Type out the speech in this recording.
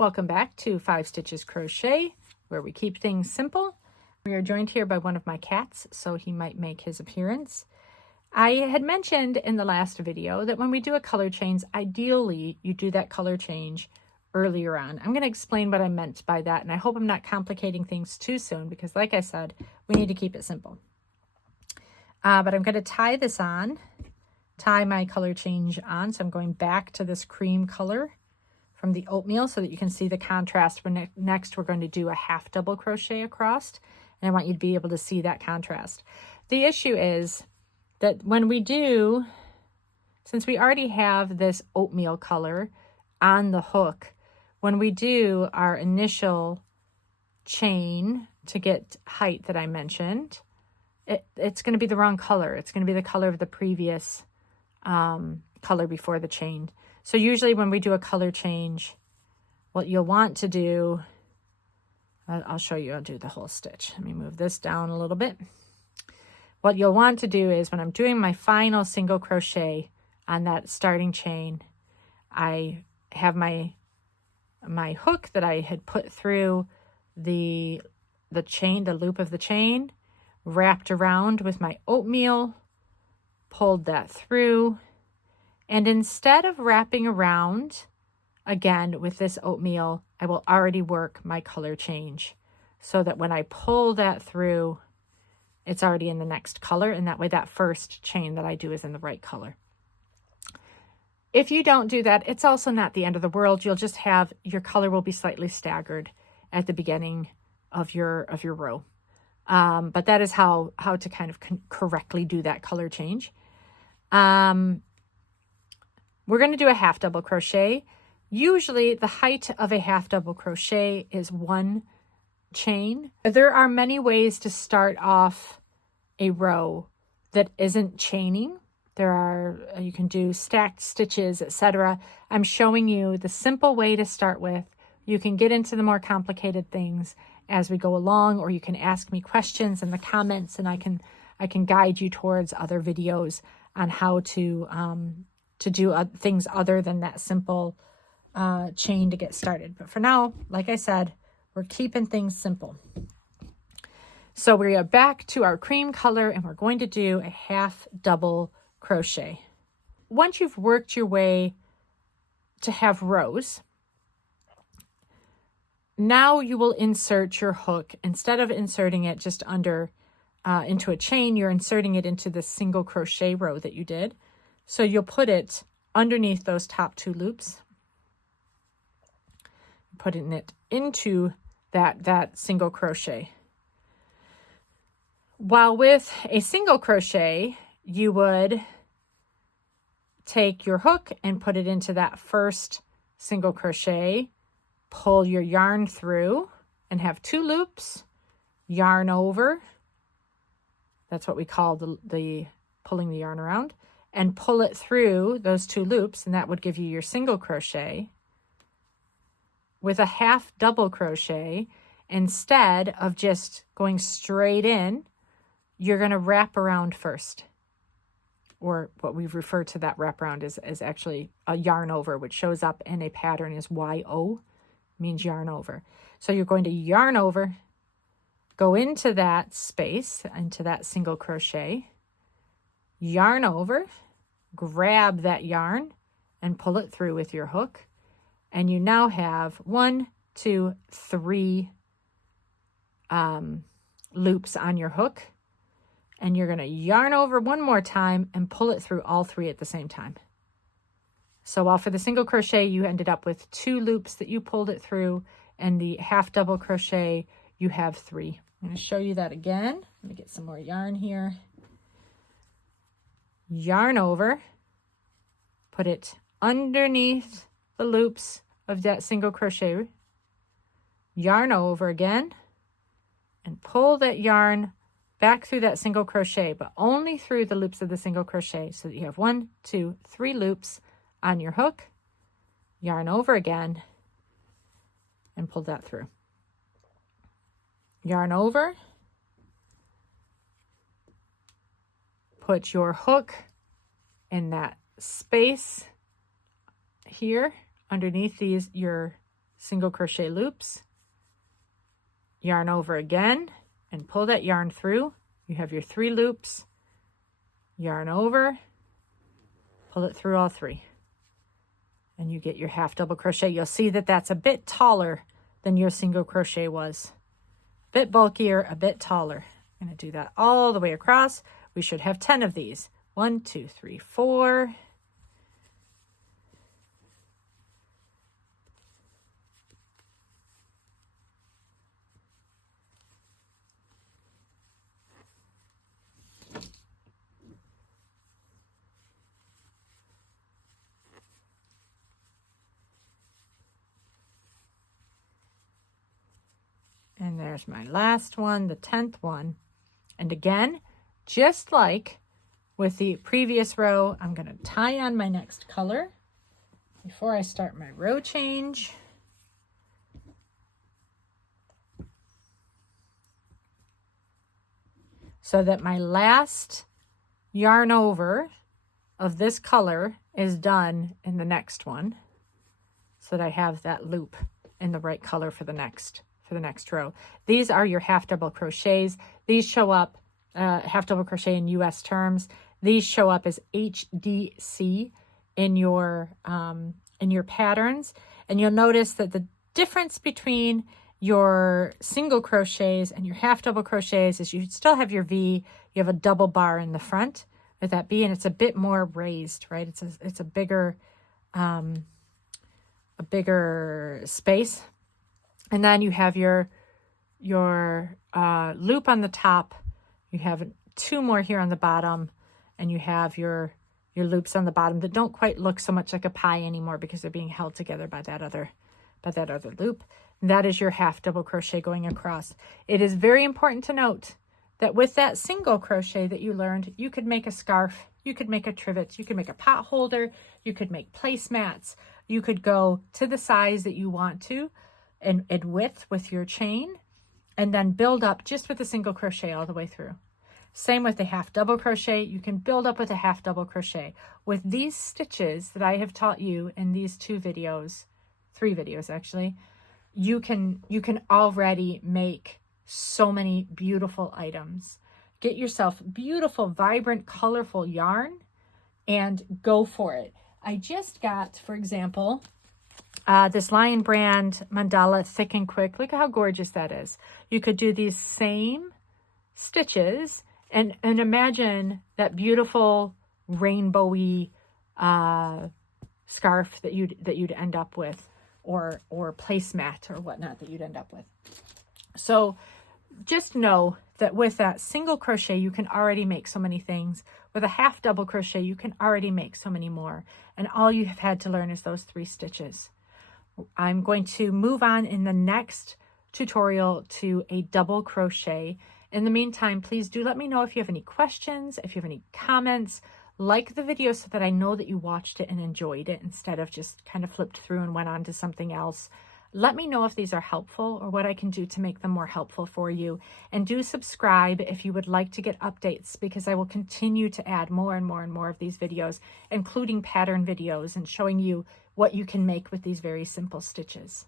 Welcome back to 5 Stitches Crochet, where we keep things simple. We are joined here by one of my cats, so he might make his appearance. I had mentioned in the last video that when we do a color change, ideally you do that color change earlier on. I'm going to explain what I meant by that, and I hope I'm not complicating things too soon because, like I said, we need to keep it simple. But I'm going to tie this on, tie my color change on, so I'm going back to this cream color from the oatmeal so that you can see the contrast. Next we're going to do a half double crochet across, and I want you to be able to see that contrast. The issue is that when we do, since we already have this oatmeal color on the hook, when we do our initial chain to get height that I mentioned, it's going to be the wrong color. It's going to be the color of the previous color before the chain. So usually when we do a color change, what you'll want to do, I'll show you, I'll do the whole stitch. Let me move this down a little bit. What you'll want to do is when I'm doing my final single crochet on that starting chain, I have my hook that I had put through the chain, the loop of the chain, wrapped around with my oatmeal, pulled that through. And instead of wrapping around again with this oatmeal, I will already work my color change so that when I pull that through, it's already in the next color. And that way that first chain that I do is in the right color. If you don't do that, it's also not the end of the world. You'll just have, your color will be slightly staggered at the beginning of your row. But that is how to kind of correctly do that color change. We're going to do a half double crochet. Usually the height of a half double crochet is 1 chain. There are many ways to start off a row that isn't chaining. You can do stacked stitches, etc. I'm showing you the simple way to start with. You can get into the more complicated things as we go along, or you can ask me questions in the comments and I can guide you towards other videos on how to do things other than that simple chain to get started. But for now, like I said, we're keeping things simple. So we are back to our cream color and we're going to do a half double crochet. Once you've worked your way to have rows, now you will insert your hook. Instead of inserting it just under into a chain, you're inserting it into the single crochet row that you did. So you'll put it underneath those top 2 loops, putting it into that single crochet. While with a single crochet, you would take your hook and put it into that first single crochet, pull your yarn through and have 2 loops, yarn over. That's what we call the pulling the yarn around, and pull it through those 2 loops, and that would give you your single crochet. With a half double crochet, instead of just going straight in, you're going to wrap around first. Or what we refer to that wrap around is actually a yarn over, which shows up in a pattern as YO, means yarn over. So you're going to yarn over, go into that space, into that single crochet, yarn over, grab that yarn and pull it through with your hook. And you now have 1, 2, 3 loops on your hook. And you're going to yarn over one more time and pull it through all 3 at the same time. So while for the single crochet, you ended up with 2 loops that you pulled it through, and the half double crochet, you have 3. I'm going to show you that again. Let me get some more yarn here. Yarn over, put it underneath the loops of that single crochet, yarn over again, and pull that yarn back through that single crochet, but only through the loops of the single crochet, so that you have 1, 2, 3 loops on your hook, yarn over again, and pull that through. Yarn over, put your hook in that space here underneath your single crochet loops, yarn over again, and pull that yarn through. You have your 3 loops, yarn over, pull it through all 3, and you get your half double crochet. You'll see that that's a bit taller than your single crochet was. A bit bulkier, a bit taller. I'm going to do that all the way across. We should have 10 of these. 1, 2, 3, 4. And there's my last one, the 10th one. And again, just like with the previous row, I'm going to tie on my next color before I start my row change. So that my last yarn over of this color is done in the next one, so that I have that loop in the right color for the next row. These are your half double crochets. These show up, half double crochet in US terms, these show up as HDC in your patterns. And you'll notice that the difference between your single crochets and your half double crochets is you still have your V, you have a double bar in the front with that B, and it's a bit more raised, right? It's a bigger space. And then you have your loop on the top, you have 2 more here on the bottom, and you have your loops on the bottom that don't quite look so much like a pie anymore because they're being held together by that other loop. And that is your half double crochet going across. It is very important to note that with that single crochet that you learned, you could make a scarf, you could make a trivet, you could make a pot holder, you could make placemats, you could go to the size that you want to, and width with your chain, and then build up just with a single crochet all the way through. Same with the half double crochet. You can build up with a half double crochet. With these stitches that I have taught you in these 3 videos actually, you can already make so many beautiful items. Get yourself beautiful, vibrant, colorful yarn and go for it. I just got, for example, this Lion Brand mandala Thick and Quick. Look at how gorgeous that is. You could do these same stitches and imagine that beautiful rainbowy scarf that you'd end up with, or placemat or whatnot that you'd end up with. So just know that with that single crochet, you can already make so many things. With a half double crochet, you can already make so many more. And all you have had to learn is those 3 stitches. I'm going to move on in the next tutorial to a double crochet. In the meantime, please do let me know if you have any questions, if you have any comments. Like the video so that I know that you watched it and enjoyed it instead of just kind of flipped through and went on to something else. Let me know if these are helpful or what I can do to make them more helpful for you. And do subscribe if you would like to get updates, because I will continue to add more and more and more of these videos, including pattern videos and showing you what you can make with these very simple stitches.